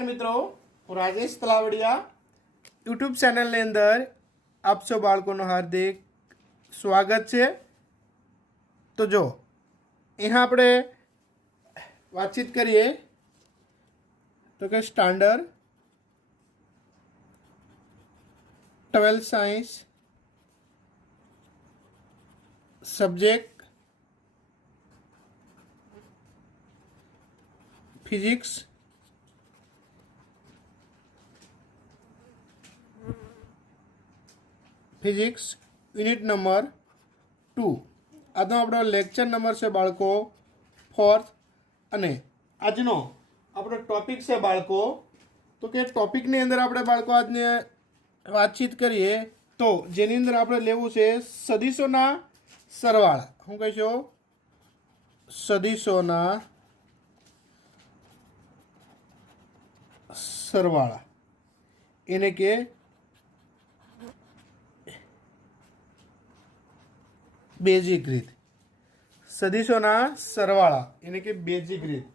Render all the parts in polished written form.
नमस्कार मित्रों, हूँ राजेश तलावड़िया यूट्यूब चैनल ने अंदर आप सौ बाळकोનું हार्दिक स्वागत है। तो जो यहाँ આપણે વાતચીત કરીએ તો કે standard 12 science subject physics unit number 2 આજનો આપણો લેક્ચર નંબર છે બાળકો 4th અને આજનો આપણો ટોપિક છે બાળકો તો કે ટોપિકની અંદર આપણે બાળકો આજને વાતચીત કરીએ તો જેની અંદર આપણે લેવું છે સદિશોના સરવાળા। શું કહીશું? સદિશોના સરવાળા એને કે બેઝિક રીત। સદિશોના સરવાળા એને કે બેઝિક રીત।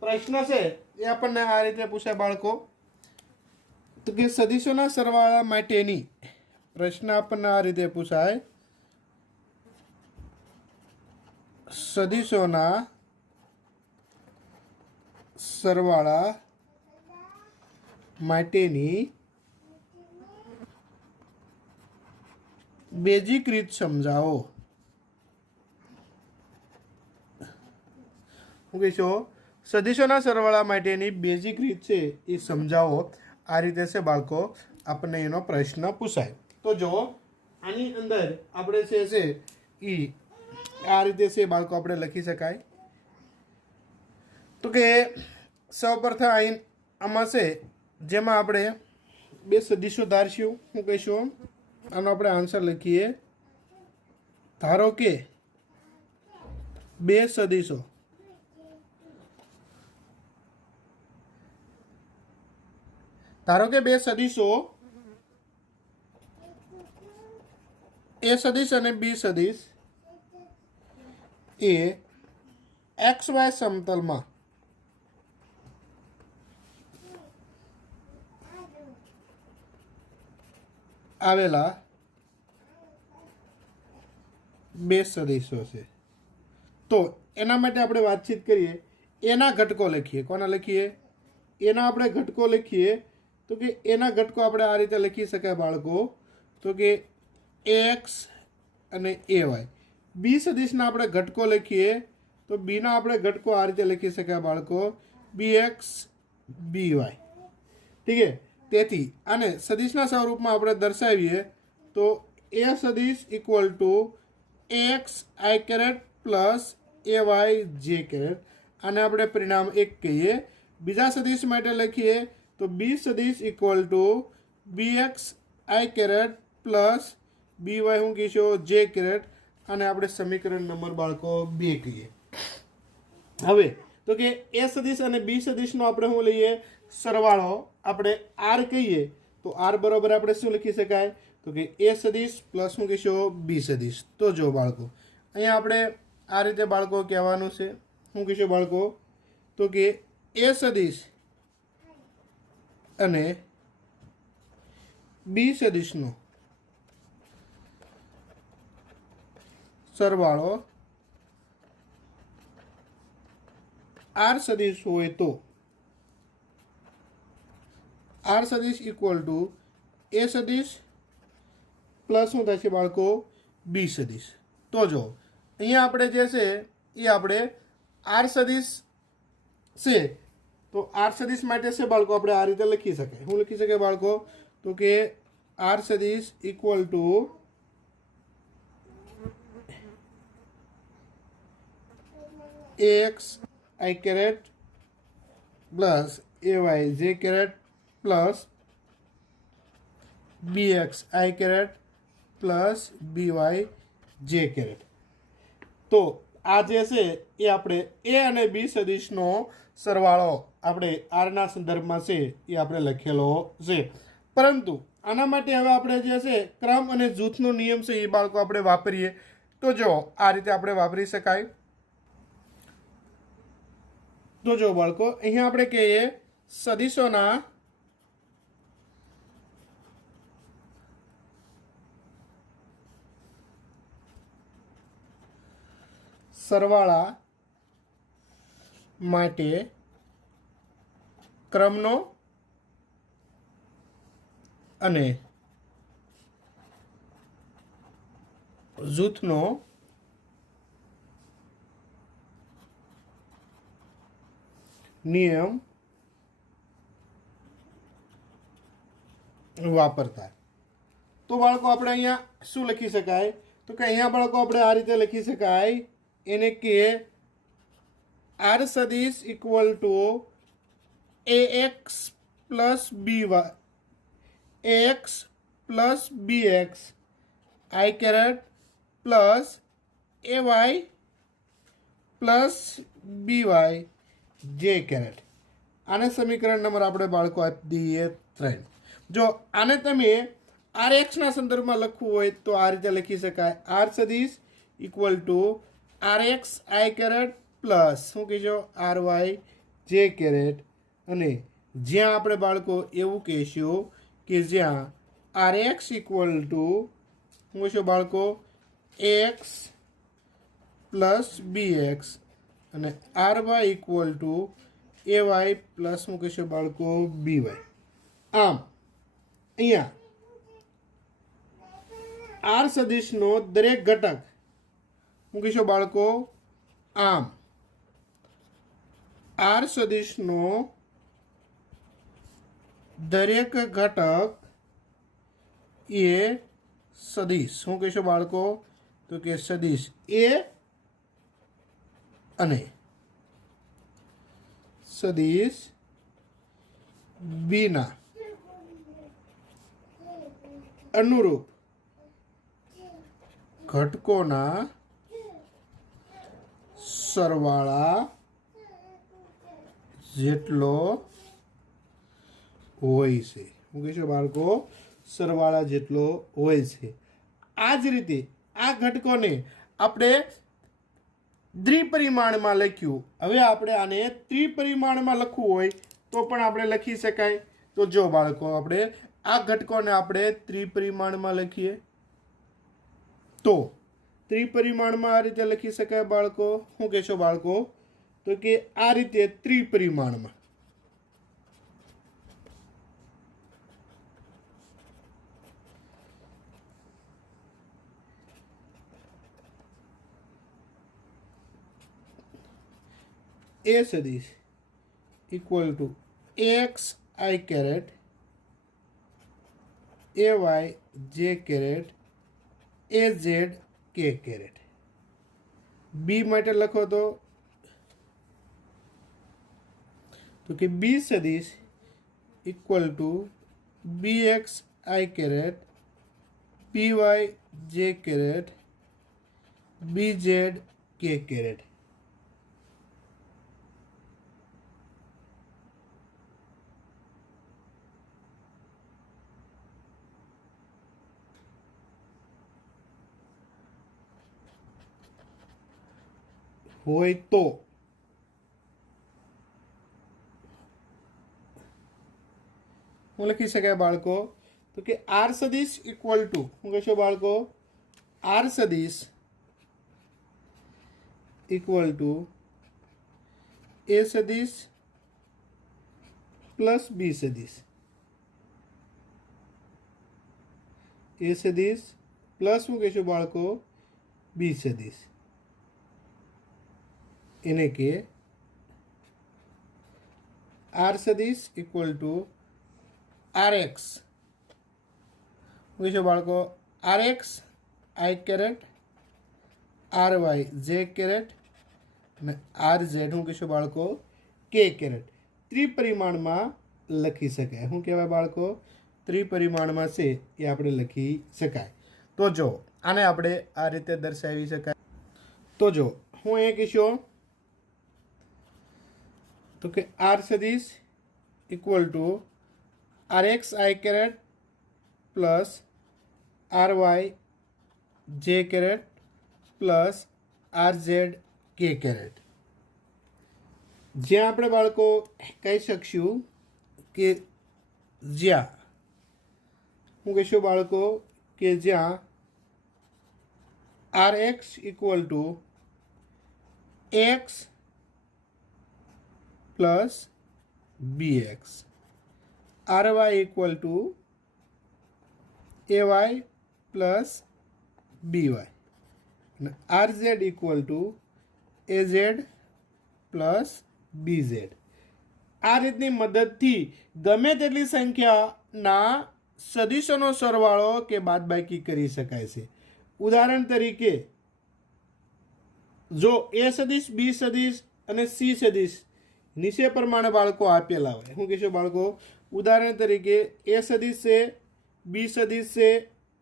પ્રશ્ન છે એ આપણને આ રીતે પૂછાય બાળકો તો કે સદિશોના સરવાળા માટેની પ્રશ્ન આપણને આ રીતે પૂછાય સદિશોના સરવાળા માટેની બેઝિક રીત સમજાવો। હું કહીશો સદિશોના સરવાળા માટેની બેઝિક રીત છે એ સમજાવો। આ રીતે છે બાળકો આપણને એનો પ્રશ્ન પૂછાય। તો જો આની અંદર આપણે છે એ આ રીતે છે બાળકો આપણે લખી શકાય તો કે સૌપ્રથમ આમાં છે જેમાં આપણે બે સદિશો ધારશું। શું કહીશું? આનો આપણે આન્સર લખીએ। ધારો કે બે સદિશો ए सदिश અને बी सदिश એ XY સમતલમાં આવેલા બે સદિશો છે। તો એના માટે આપણે વાતચીત કરીએ। એના ઘટકો લખીએ। કોના લખીએ? એના આપણે ઘટકો લખીએ તો કે એના ઘટકો આપણે આ રીતે લખી શકાય બાળકો તો કે એક્સ અને એ વાય। બી સદિશના આપણે ઘટકો લખીએ તો બીના આપણે ઘટકો આ રીતે લખી શકાય બાળકો બી એક્સ બી વાય। ઠીક છે। તેથી આને સદિશના સ્વરૂપમાં આપણે દર્શાવીએ તો એ સદિશ equal to X I caret plus A Y જે કેરેટ। આને આપણે પરિણામ 1 કહીએ। બીજા સદિશ માટે લખીએ તો બી સદિશ equal to B X I caret plus B Y શું કહીશું જે કેરેટ। આને આપણે સમીકરણ નંબર બાળકો 2 કહીએ। હવે તો કે એ સદિશ અને બી સદિશનો આપણે શું લઈએ સરવાળો આપણે આર કહીએ તો આર બરાબર આપણે શું લખી શકાય તો કે એ સદિશ પ્લસ શું કહીશું બી સદિશ। તો જો બાળકો અહીંયા આપણે આ રીતે બાળકો કહેવાનું છે। શું કહીશું બાળકો તો કે એ સદિશ અને બી સદિશનો સરવાળો આર સદિશ હોય તો આર સદિશ ઇક્વલ ટુ એ સદિશ પ્લસ શું થશે બાળકો બી સદિશ। તો જો અહીંયા આપણે જે છે એ આપણે આર સદિશ છે તો આર સદિશ માટે છે બાળકો આપણે આ રીતે લખી શકાય। શું લખી શકાય બાળકો તો કે આર સદિશ equal to X I caret plus A Y J caret plus B X I caret plus B Y J caret. तो आ जे छे ए आपणे ए अने बी सदिशनो सरवाळो आपणे आरना संदर्भमां छे ए आपणे लखेलो छे। परंतु आना माटे हवे आपणे जे छे क्रम अने जूथनो नियम छे ए बाळको आपणे वापरीए तो जो आ रीते आपणे वापरी शकाय। तो जो बाळको अहींया आपणे कहीए સદિશોના સરવાળા માટે ક્રમનો અને જૂથનો નિયમ વાપરતા. તો બાળકો આપણે અહીંયા શું લખી શકાય? તો કે અહીંયા બાળકો આપણે આ રીતે લખી શકાય એને કે આર સદિશ equal to ax plus by ax plus bx i caret plus ay plus by J caret. આને સમીકરણ નંબર આપણે બાળકો આપી દઈએ 3. જો આને તમે આર એક્સના સંદર્ભમાં લખવું હોય તો આ રીતે લખી શકાય આર સદિશ equal to R X I caret plus શું કહીશું આર વાય જે કેરેટ. અને જ્યાં આપણે બાળકો એવું કહીશું કે જ્યાં આર એક્સ ઇક્વલ ટુ શું કહીશું બાળકો એક્સ પ્લસ બી એક્સ અને R Y equal to A Y plus શું કહીશું બાળકો બી વાય. આમ અહીંયા આર સદિશનો દરેક ઘટક મૂકીશું બાળકો આમ આર સદિશનો દરેક ઘટક એ સદિશ શું કહીશું બાળકો? તો કે સદિશ એ અને સદિશ બીના અનુરૂપ ઘટકોના સરવાળા જેટલો હોય છે. શું કહીશું બાળકો? સરવાળા જેટલો હોય છે. આ જ રીતે આ ઘટકોને આપણે દ્વિપરિમાણમાં લખ્યું. હવે આપણે આને ત્રિપરિમાણમાં લખવું હોય તો પણ આપણે લખી શકાય. તો જો બાળકો આપણે આ ઘટકોને આપણે ત્રિપરિમાણમાં લખીએ તો ત્રિપરિમાણમાં આ રીતે લખી શકાય બાળકો. શું કહેશો બાળકો? તો કે આ રીતે ત્રિપરિમાણમાં એ સદિશ equal to X I caret A Y જે caret A Z K caret. B માટે લખો તો કે બી સદિશ equal to B X I caret P Y જે caret B Z K caret. હોય તો હું લખી શકાય બાળકો? તો કે આર સદિશ ઇક્વલ ટુ શું કહેશો બાળકો? આર સદિશ ઇક્વલ ટુ એ સદિશ પ્લસ બી સદિશ એ સદિશ પ્લસ શું કહેશો બાળકો? બી સદિશ. એને કે આર સદિશ ઇક્વલ ટુ આર એક્સ કહીશું બાળકો આર એક્સ આઈ કેરેટ આર વાય જે કેરેટ અને આર ઝેડ શું કહીશું બાળકો? કે કેરેટ. ત્રિપરિમાણમાં લખી શકાય. શું કહેવાય બાળકો? ત્રિપરિમાણમાં છે એ આપણે લખી શકાય. તો જો આને આપણે આ રીતે દર્શાવી શકાય. તો જો હું એ કહીશું તો કે આર સદિશ equal to R X I caret plus R Y જે caret plus R Z K caret. જ્યાં આપણે બાળકો કહી શકશું કે જ્યાં હું કહીશું બાળકો કે જ્યાં r x equal to x plus B x, r Y equal to A Y plus B y અને r z equal to a Z plus B z. આ રીતની મદદથી ગમે તેટલી સંખ્યાના સદિશોનો સરવાળો કે બાદબાકી કરી શકાય છે. ઉદાહરણ તરીકે જો એ સદિશ, બી સદિશ અને સી સદિશ નીચે પ્રમાણે બાળકો આપેલા હોય, શું કહેશો બાળકો? ઉદાહરણ તરીકે એ સદિશ છે, બી સદિશ છે,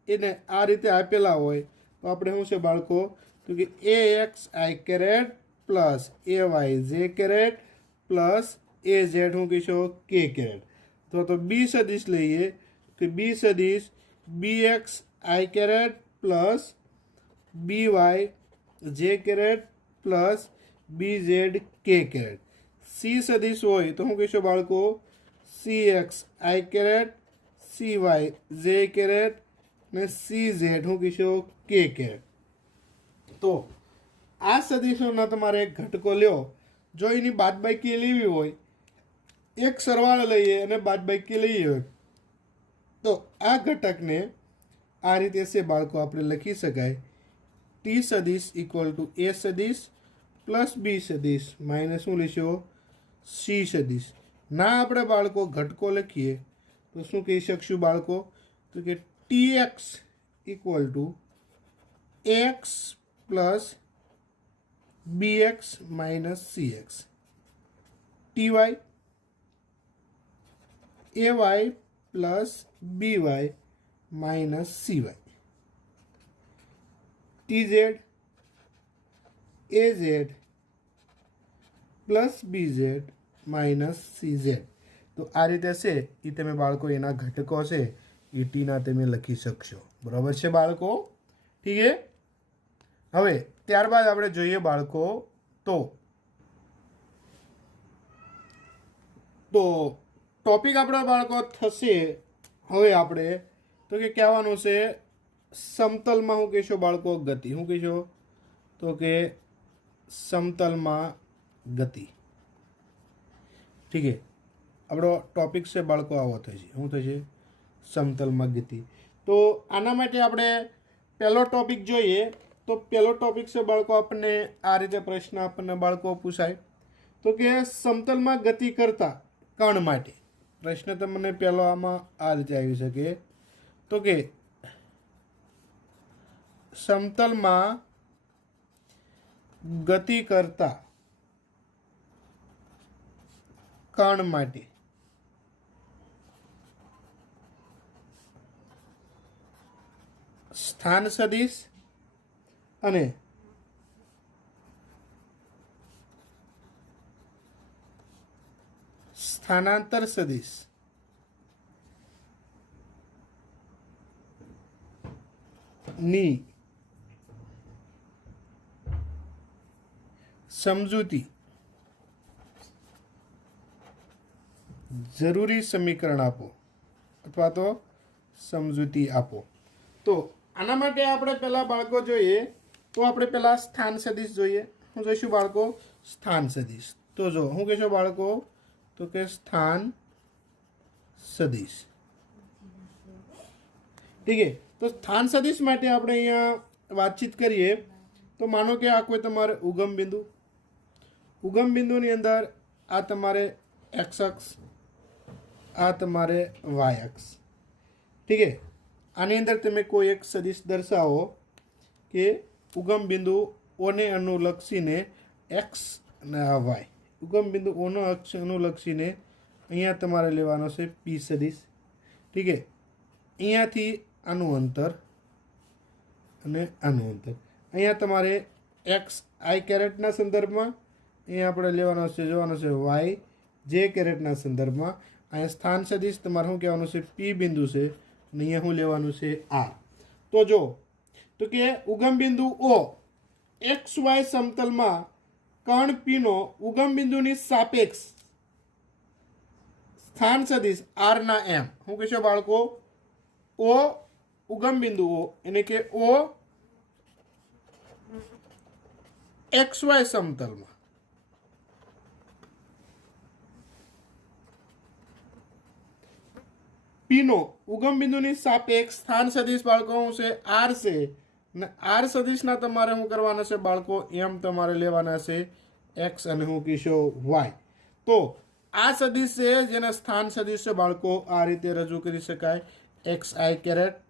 એને આ રીતે આપેલા હોય તો આપણે શું છે બાળકો? તો કે a x I caret plus A Y જે કેરેટ પ્લસ એ ઝેડ શું કહીશો? કે કેરેટ. તો બી સદિશ લઈએ કે બી સદિશ બી એક્સ આઈ કેરેટ પ્લસ બી વાય જે કેરેટ પ્લસ બી ઝેડ કે કેરેટ. સી સદિશ હોય તો શું કહીશો બાળકો? સી એક્સ આઈ કેરેટ સી વાય જે કેરેટ ને સી ઝેડ શું કહીશો? કે કેરેટ. તો આ સદિશોના તમારે ઘટકો લ્યો, જો એની બાદબાકી લેવી હોય, એક સરવાળો લઈએ અને બાદબાકી લઈએ હોય તો આ ઘટકને આ રીતે છે બાળકો આપણે લખી શકાય ટી સદિશ ઇક્વલ ટુ એ સદિશ પ્લસ બી સદિશ માઇનસ શું લેશો? સી સદિશ. ના આપણે બાળકો ઘટકો લખીએ તો શું કહી શકશું બાળકો? તો કે T X equal to x plus B X minus C X, T Y A Y plus B Y minus C Y, T Z A Z plus B Z minus C Z. તો આ રીતે છે એ તમે બાળકો એના ઘટકો છે એ ટીના તમે લખી શકશો. બરાબર છે બાળકો? ઠીક છે. હવે ત્યારબાદ આપણે જોઈએ બાળકો તો ટોપિક આપણા બાળકો થશે હવે આપણે તો કે કહેવાનું છે સમતલમાં શું કહેશો બાળકો? ગતિ. શું કહેશો? તો કે સમતલમાં ગતિ. ઠીક છે. આપણો ટોપિક છે બાળકો આવો થશે. શું થશે? સમતલમાં ગતિ. તો આના માટે આપણે પહેલો ટોપિક જોઈએ. તો પહેલો ટોપિક છે બાળકો આપણને આ રીતે પ્રશ્ન આપણને બાળકો પૂછાય તો કે સમતલમાં ગતિ કરતા કણ માટે પ્રશ્ન તમને પહેલો આમાં આ રીતે આવી શકે તો કે સમતલમાં ગતિ કરતા કણ માટે સ્થાન સદિશ અને સ્થાનાંતર સદિશ ની સમજૂતી જરૂરી સમીકરણ આપો અથવા તો સમજૂતી આપો. તો આના માટે આપણે પહેલા બાળકો જોઈએ તો આપણે પહેલા સ્થાન સદિશ જોઈએ. શું જોઈશું બાળકો? સ્થાન સદિશ. તો જો શું કહેશો બાળકો? તો કે સ્થાન સદિશ. ઠીક છે. તો સ્થાન સદિશ માટે આપણે અહીંયા વાતચીત કરીએ તો માનો કે આ કોઈ તમારે ઉગમ બિંદુની અંદર આ તમારે એક્સ અક્ષ, આ તમારે વાય અક્ષ. ઠીક છે. આની અંદર તમે કોઈ એક સદિશ દર્શાવો કે ઉગમ બિંદુ ઓને અનુલક્ષીને એક્સ અને આ વાય, ઉગમ બિંદુ ઓનો અક્ષ અનુલક્ષીને અહીંયા તમારે લેવાનો છે પી સદિશ. ઠીક છે. અહીંયાથી આનું અંતર અને આનું અંતર અહીંયા તમારે એક્સ આઈ કેરેટના સંદર્ભમાં, અહીંયા આપણે લેવાનો છે જોવાનો છે વાય જે કેરેટના સંદર્ભમાં. અહીંયા સ્થાન સદિશ તમારે શું કહેવાનું છે? પી બિંદુ છે અને અહીંયા શું લેવાનું છે? આર. તો જો તો કે ઉગમ બિંદુ ઓ એક્સ વાય સમતલમાં કણ પીનો ઉગમ બિંદુની સાપેક્ષ સ્થાન સદિશ આર ના એમ શું કહેશો બાળકો? ઓ ઉગમ બિંદુ ઓ એટલે કે ઓ એક્સ વાય સમતલમાં પી નો ઉગમ બિંદુની સાપેક્ષ સ્થાન સદિશ બાળકો શું છે? આર છે. ને આર સદિશના તમારે શું કરવાના છે બાળકો? એમ તમારે લેવાના છે એક્સ અને હું કહીશો વાય. તો આ સદિશ છે જેના સ્થાન સદિશ છે બાળકો આ રીતે રજૂ કરી શકાય. એક્સ આઈ કેરેટ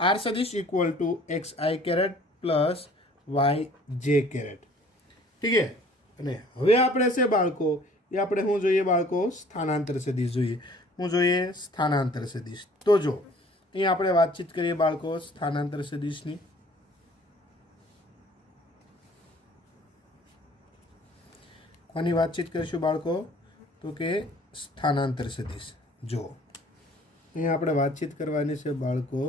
આર સદિશ equal to X I caret plus Y જે કેરેટ. ઠીક છે. અને હવે આપણે છે બાળકો એ આપણે શું જોઈએ બાળકો? સ્થાનાંતર સદિશ જોઈએ. શું જોઈએ? સ્થાનાંતર સદિશ. તો જો અહીં આપણે વાતચીત કરીએ બાળકો સ્થાનાંતર સદિશની. કોની વાતચીત કરીશું બાળકો? તો કે સ્થાનાંતર સદિશ. જો અહીં આપણે વાતચીત કરવાની છે બાળકો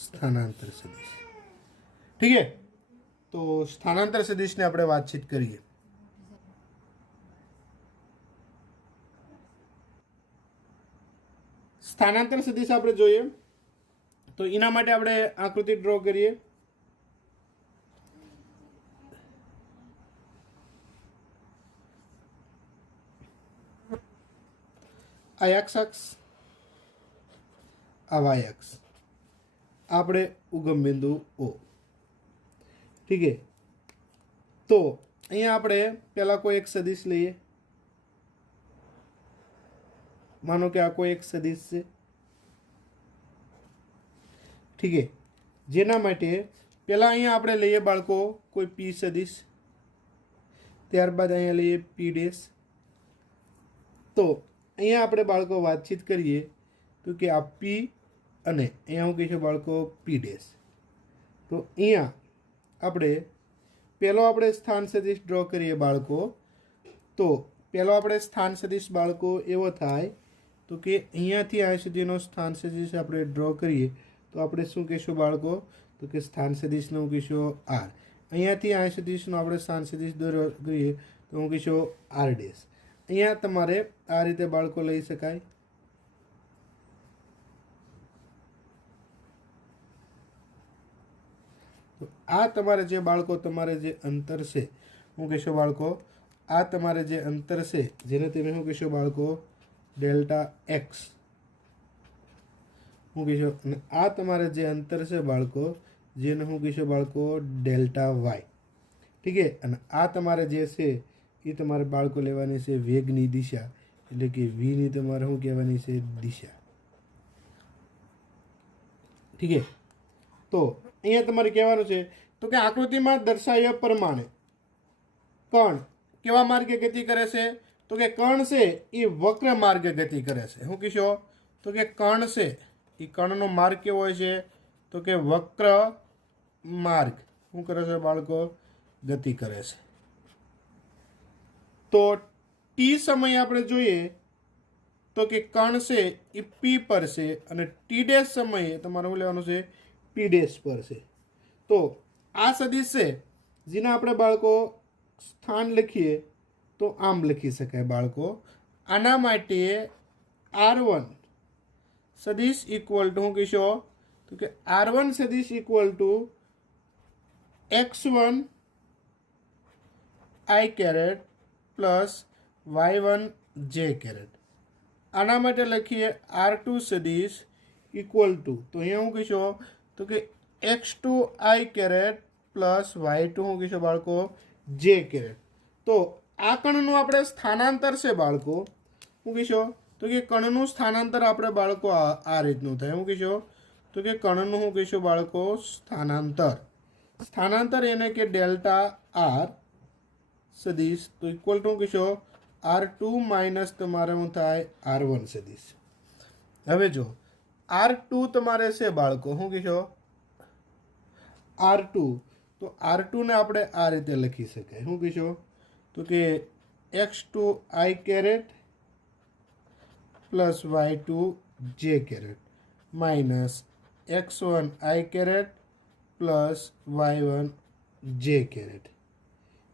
સ્થાનાંતર સદિશ. ઠીક છે. તો સ્થાનાંતર સદિશને આપણે વાતચીત કરીએ. સ્થાનાંતર સદિશ આપણે જોઈએ તો એના માટે આપણે આકૃતિ ડ્રો કરીએ. આ એક્સ અક્ષ આ વાય અક્ષ આપણે ઉગમ બિંદુ ઓ. ઠીક છે. તો અહીંયા આપણે પહેલા કોઈ એક સદિશ લઈએ. માનો કે આ કોઈ એક સદિશ છે. ઠીક છે. જેના માટે પહેલાં અહીંયા આપણે લઈએ બાળકો કોઈ પી સદિશ, ત્યારબાદ અહીંયા લઈએ પી ડેશ. તો અહીંયા આપણે બાળકો વાતચીત કરીએ તો કે આ પી અને અહીંયા હું કહીશું બાળકો પી ડેશ. તો અહીંયા આપણે પહેલો આપણે સ્થાન સદિશ ડ્રો કરીએ બાળકો. તો પહેલો આપણે સ્થાન સદિશ બાળકો એવો થાય તો કે અહીંયાથી અહીં સુધીનો સ્થાન સદિશ આપણે ડ્રો કરીએ તો આપણે શું કહીશું બાળકો? તો કે સ્થાન સદિશનું કહીશું આર. અહીંયાથી અહીં સુધીનો આપણે સ્થાન સદિશ ડ્રો કરીએ તો હું કહીશું આર ડેશ. અહીંયા તમારે આ રીતે બાળકો લઈ શકાય. તો આ તમારે જે બાળકો તમારે જે અંતર છે હું કહેશો બાળકો આ તમારે જે અંતર છે જેને તમે શું કહેશો બાળકો? ડેલ્ટા એક્સ હું કહેશો. અને આ તમારે જે અંતર છે બાળકો જેને હું કહેશો બાળકો ડેલ્ટા વાય. ઠીક છે. અને આ તમારે જે છે એ તમારે બાળકો લેવાની છે વેગની દિશા એટલે કે વીની તમારે શું કહેવાની છે? દિશા. ઠીક છે. તો અહીંયા તમારે કહેવાનું છે તો કે આકૃતિમાં દર્શાવ્યા પ્રમાણે કણ કેવા માર્ગે ગતિ કરે છે? તો કે કણ છે એ વક્ર માર્ગે ગતિ કરે છે. શું કહેશો? તો કે કણ છે એ કણનો માર્ગ કેવો હોય છે? તો કે વક્ર માર્ગ શું કરે છે બાળકો? ગતિ કરે છે. તો ટી સમયે આપણે જોઈએ તો કે કણ છે એ પી પર છે અને ટી ડેશ સમયે તમારે શું લેવાનું છે? પી ડેશ પર છે. તો આ સદિશ છે જેના આપણે બાળકો સ્થાન લખીએ તો આમ લખી શકાય બાળકો. આના માટે R1 સદિશ ઇક્વલ ટુ શું કહીશો? તો કે R1 સદિશ equal to x1 i caret plus y1 j caret. આના માટે લખીએ R2 સદિશ ઇક્વલ ટુ તો અહીંયા શું કહીશો? તો કે x2 i caret plus y2 શું કહીશો બાળકો? જે કેરેટ. તો આ કણનું આપણે સ્થાનાંતર છે બાળકો શું કહીશો? તો કે કણનું સ્થાનાંતર આપણે બાળકો આ રીતનું થાય. શું કહીશો? તો કે કણનું શું કહીશું બાળકો? સ્થાનાંતર. સ્થાનાંતર એને કે ડેલ્ટા આર સદિશ તો ઇક્વલ ટુ કહીશો R2 માઇનસ તમારે શું થાય? R1 સદિશ. હવે જો R2 તમારે છે બાળકો શું કહીશો? R2 તો R2 ને આપણે આ રીતે લખી શકાય. શું કહીશો? તો કે x2 i caret plus y2 J caret minus x1 i caret plus y1 J caret.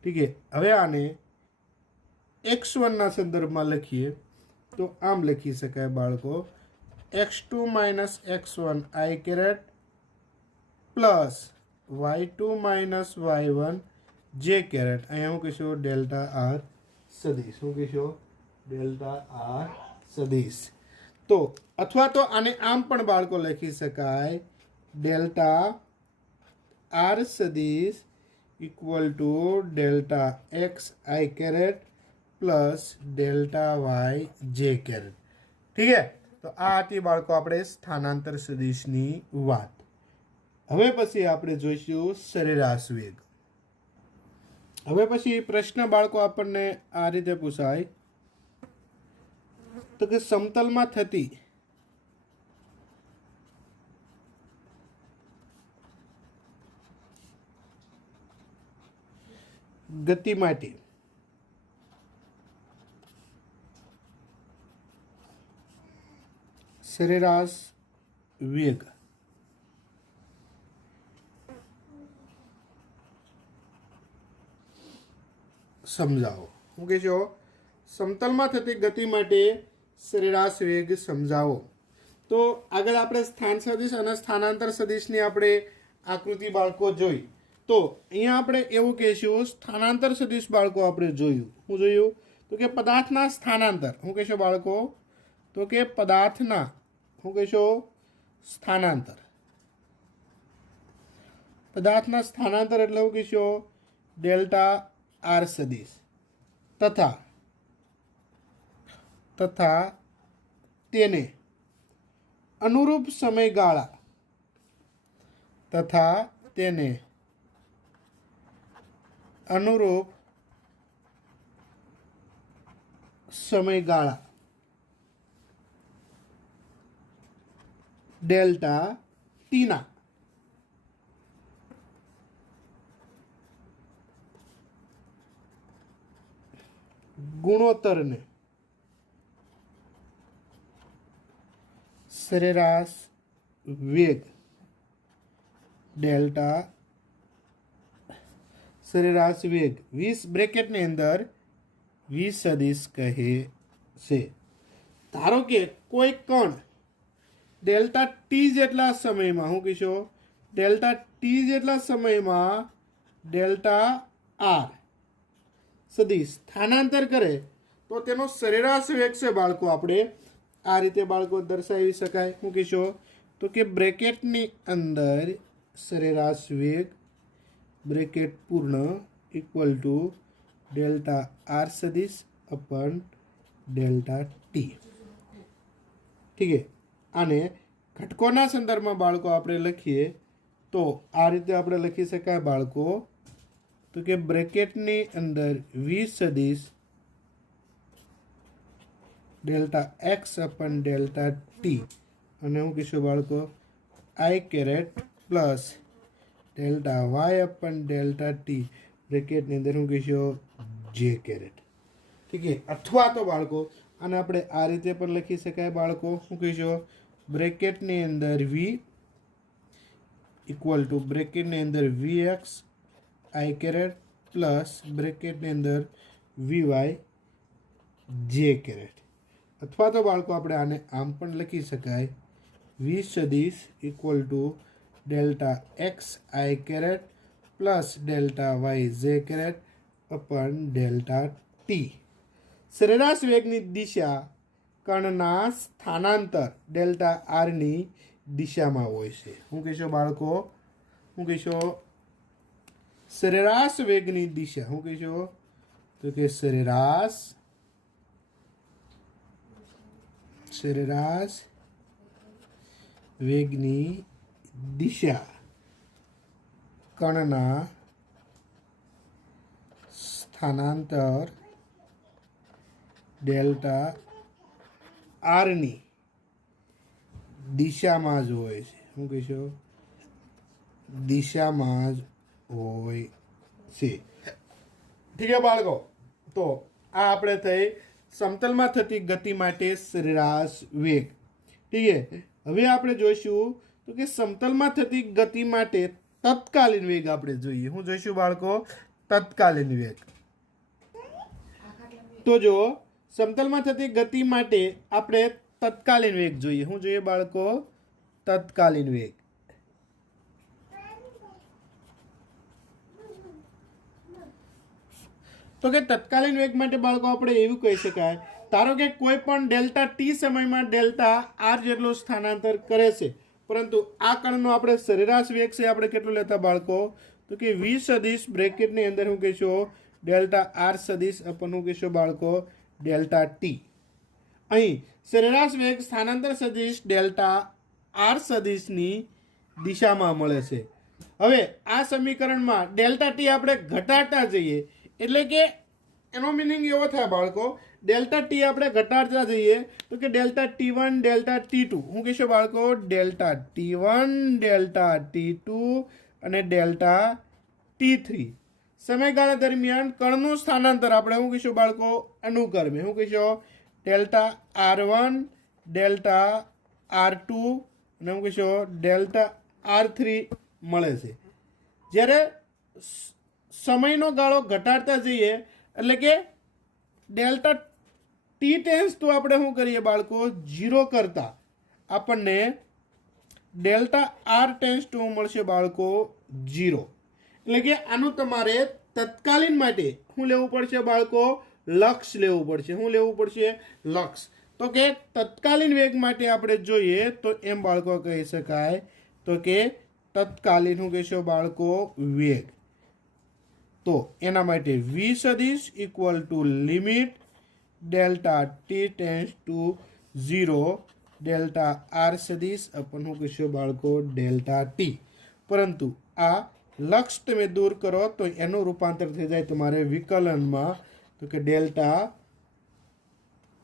ठीक है, हवे आने x1 ना संदर्भ में लखीए तो आम लखी शकाय बाळको x2 minus x1 i caret plus y2 minus y1 J caret. अहीं हूँ कहीशो डेल्टा आर सदिश। हूँ कहीशो डेल्टा आर सदिश। तो अथवा तो आने आम पण बाळको लखी शकाय डेल्टा आर सदिश equal to delta x I caret plus delta Y J caret. ठीक है, तो आ हती बाळको आपणे स्थानांतर सदिशनी वात। हवे पछी आपणे जोईशुं सरेराश वेग। हवे पछी प्रश्न बाळको आपणने आ रीते पूछाय तो कि समतलमां थती गति माटे सरेराश वेग समझाओ। हूँ कहीशो समतलमां थती गति माटे सरेराश वेग समझाओ। तो आगळ आपणे स्थान सदिश अने स्थानांतर सदिशनी आपणे आकृति बाळको जोई। तो अहींया आपणे एवुं कहीशुं स्थानांतर सदिश बाळको आपणे जोयुं। हुं जोयुं तो के पदार्थना स्थानांतर। हुं कहीशो बाळको तो के पदार्थना हुं कहीशो स्थानांतर। पदार्थना स्थानांतर एटले हुं कहीशो डेल्टा आर सदिश तथा तेने अनुरूप समयगाळा तथा तेने अनुरूप समयगाळा डेल्टा टीना गुणोत्तरने सरेराश वेग डेल्टा सरेराश वेग 20 ब्रेकेट ने अंदर 20 सदिश कहे से। धारो के कोई कण डेल्टा टी जेटला समय में हूँ कहीशो डेल्टा टी जेटला समय में डेल्टा आर सदिश स्थानांतर करे तो तेनो सरेराश वेग से बाळको आपणे आ रीते बाळको दर्शावी शकाय। हूँ कहीशो तो के ब्रेकेट नी अंदर सरेराश वेग ब्रेकेट पूर्ण इक्वल टू डेल्टा आर सदिश अपन डेल्टा टी। ठीक है, आने घटकोना संदर्भमां बाळको आपणे लखीए तो आ रीते आपणे लखी शकाय बाळको तो के ब्रेकेटनी अंदर 20 सदिश delta x upon delta T अने हूँ कहीशुं बाळको आई कैरेट प्लस डेल्टा वाय अपन डेल्टा टी ब्रेकेटनी अंदर हूँ कहीशुं जे कैरेट। ठीक है, अथवा तो बाळको आने आपणे आ रीते पण लखी शकाय बाळको हूँ कहीशुं ब्रेकेटनी अंदर वी इक्वल टू ब्रेकेटनी अंदर वी एक्स आई कैरेट प्लस ब्रेकेटनी अंदर वी वाय जे कैरेट। अथवा तो बाळको आपणे आने आम पण लखी शकाय 20 सदिश equal to delta x I caret plus delta Y J caret अपन डेल्टा टी। सरेराश वेगनी दिशा कणना स्थानांतर डेल्टा आर नी दिशामां होय छे। हूँ कहीशो बाळको हूँ कहीशो सरेराश वेगनी दिशा हूँ कहीशो तो के सरेराश वेगनी दिशा कणना स्थानांतर डेल्टा आर नी दिशामां ज होय छे। हूँ कहीशो दिशामां ज होय छे। ठीक है बाळको, तो आ आपणे थई समतलमां थती गति माटे सरेराश वेग। ठीक है, हवे आपणे जोईशुं तो के समतलमां थती गति माटे તત્કાલીન વેગ આપણે જોઈએ. શું જોઈશું બાળકો? તત્કાલીન વેગ. તો જો સમતલમાં થતી ગતિ માટે આપણે તત્કાલીન વેગ જોઈએ. શું જોઈએ બાળકો? તત્કાલીન વેગ. તો કે તત્કાલીન વેગ માટે બાળકો આપણે એવું કહી શકાય, ધારો કે કોઈ પણ ડેલ્ટા ટી સમયમાં ડેલ્ટા આર જેટલું સ્થાનાંતર કરે છે, પરંતુ આ કણનો આપણે સરેરાશ વેગ છે આપણે કેટલું લેતા બાળકો? તો કે વી સદિશ બ્રેકેટની અંદર શું કહીશું? ડેલ્ટા આર સદિશ अपन શું કહીશું બાળકો? Delta T. અહીં સરેરાશ વેગ સ્થાનાંતર સદિશ ડેલ્ટા આર સદિશની દિશામાં મળે છે. હવે આ સમીકરણમાં ડેલ્ટા ટી આપણે ઘટાડતા જઈએ, એટલે કે એનો મિનિંગ એવો થાય બાળકો, ડેલ્ટા ટી આપણે ઘટાડતા જઈએ તો કે ડેલ્ટા T1 ડેલ્ટા T2 શું કહીશું બાળકો? ડેલ્ટા T1 ડેલ્ટા T2 અને ડેલ્ટા T3 સમયગાળા દરમિયાન કણનું સ્થાનાંતર આપણે શું કહીશું બાળકો? અનુક્રમે શું કહીશું? ડેલ્ટા R1 ડેલ્ટા R2 અને શું કહીશું? ડેલ્ટા R3 મળે છે. જ્યારે સમયનો ગાળો ઘટાડતા જઈએ એટલે કે ડેલ્ટા ટી ટેન્સ તો આપણે શું કરીએ બાળકો? 0 કરતા આપણને ડેલ્ટા આર ટેન્સ ટુ મળશે બાળકો 0. એટલે કે આનું તમારે તત્કાલીન માટે શું લેવું પડશે બાળકો? લક્ષ લેવું પડશે. શું લેવું પડશે? લક્ષ. તો કે તત્કાલીન વેગ માટે આપણે જોઈએ તો એમ બાળકો કહી શકાય તો કે તત્કાલીન શું કહેશો બાળકો? વેગ. તો એના માટે વી સદિશ equal to limit delta T tends to 0 delta R સદિશ अपन શું કહીશું બાળકો? Delta T. પરંતુ આ લક્ષ તમે દૂર કરો તો એનું રૂપાંતર થઈ જાય તમારે વિકલનમાં, તો કે ડેલ્ટા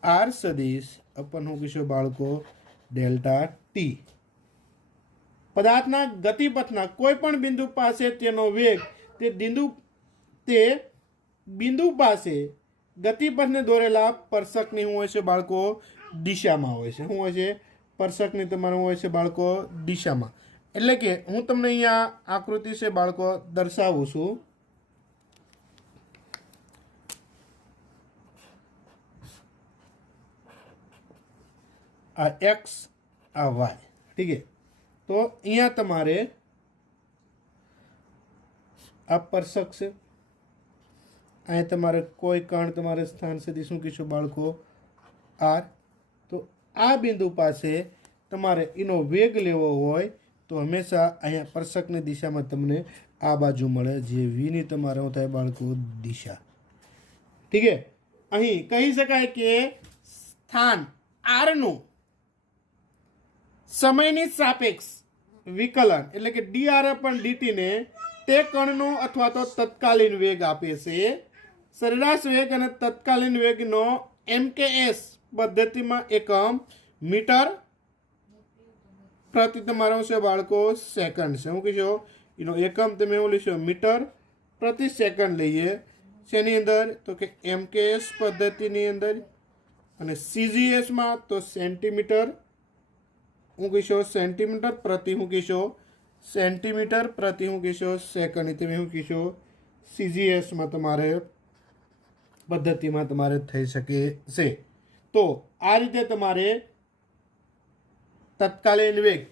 આર સદિશ अपन શું કહીશું બાળકો? Delta T. પદાર્થના ગતિપથના કોઈ પણ બિંદુ પાસે તેનો વેગ તે બિંદુ પાસે ગતિપથને દોરેલા સ્પર્શકની શું હોય છે બાળકો? દિશામાં હોય છે. શું હોય છે? સ્પર્શકની તમારું હોય છે બાળકો? દિશામાં. એટલે કે હું તમને અહીંયા આકૃતિ છે બાળકો દર્શાવું છું. આ એક્સ, આ વાય. ઠીક છે. તો અહીંયા તમારે આ સ્પર્શક છે, અહીં તમારે કોઈ કણ તમારે સ્થાન સુધી શું કહીશું બાળકો? આર. તો આ બિંદુ પાસે તમારે એનો વેગ લેવો હોય તો હંમેશા અહીંયા સ્પર્શકની દિશામાં તમને આ બાજુ મળે, જે વીની તમારે શું થાય બાળકો? દિશા. ઠીક છે. અહીં કહી શકાય કે સ્થાન આરનું સમયની સાપેક્ષ વિકલન એટલે કે ડીઆર અપન ડીટીને તે કણનો અથવા તો તત્કાલીન વેગ આપે છે. સરેરાશ વેગ અને તત્કાલીન વેગનો MKS પદ્ધતિમાં એકમ મીટર પ્રતિ તમારો છે બાળકો? સેકન્ડ છે. શું કહીશો? એનો એકમ તમે એવું લેશો મીટર પ્રતિ સેકન્ડ લઈએ. શેની અંદર? તો કે MKS પદ્ધતિની અંદર. અને CGSમાં તો સેન્ટીમીટર. શું કહીશો? સેન્ટીમીટર પ્રતિ શું કહીશો? સેન્ટીમીટર પ્રતિ શું કહીશો? સેકન્ડ. તમે શું કહીશો? CGSમાં તમારે પદ્ધતિમાં તમારે થઈ શકે છે. તો આ રીતે તમારે તત્કાલીન વેગ,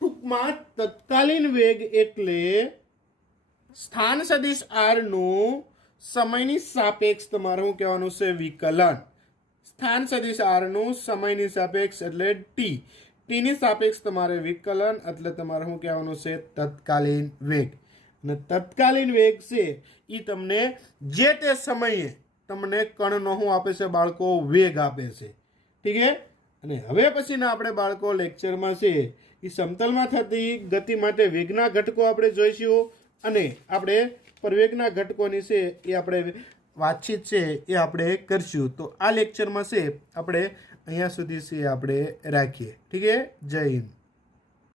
ટૂંકમાં તત્કાલીન વેગ એટલે સ્થાન સદિશ આર નું સમયની સાપેક્ષ તમારે શું કહેવાનું છે? વિકલન. સ્થાન સદિશ આર નું સમયની સાપેક્ષ એટલે ટી. ટીની સાપેક્ષ તમારે વિકલન એટલે તમારે શું કહેવાનું છે? તત્કાલીન વેગ. અને તત્કાલીન વેગ છે એ તમને જે તે સમયે તમને કણનો શું આપે છે બાળકો? વેગ આપે છે. ઠીક છે. અને હવે પછીના આપણે બાળકો લેક્ચરમાં છે એ સમતલમાં થતી ગતિ માટે વેગના ઘટકો આપણે જોઈશું, અને આપણે પ્રવેગના ઘટકોની છે એ આપણે વાતચીત છે એ આપણે કરશું. તો આ લેક્ચરમાં છે આપણે અહીંયા સુધી છે આપણે રાખીએ. ઠીક છે. જય હિન્દ.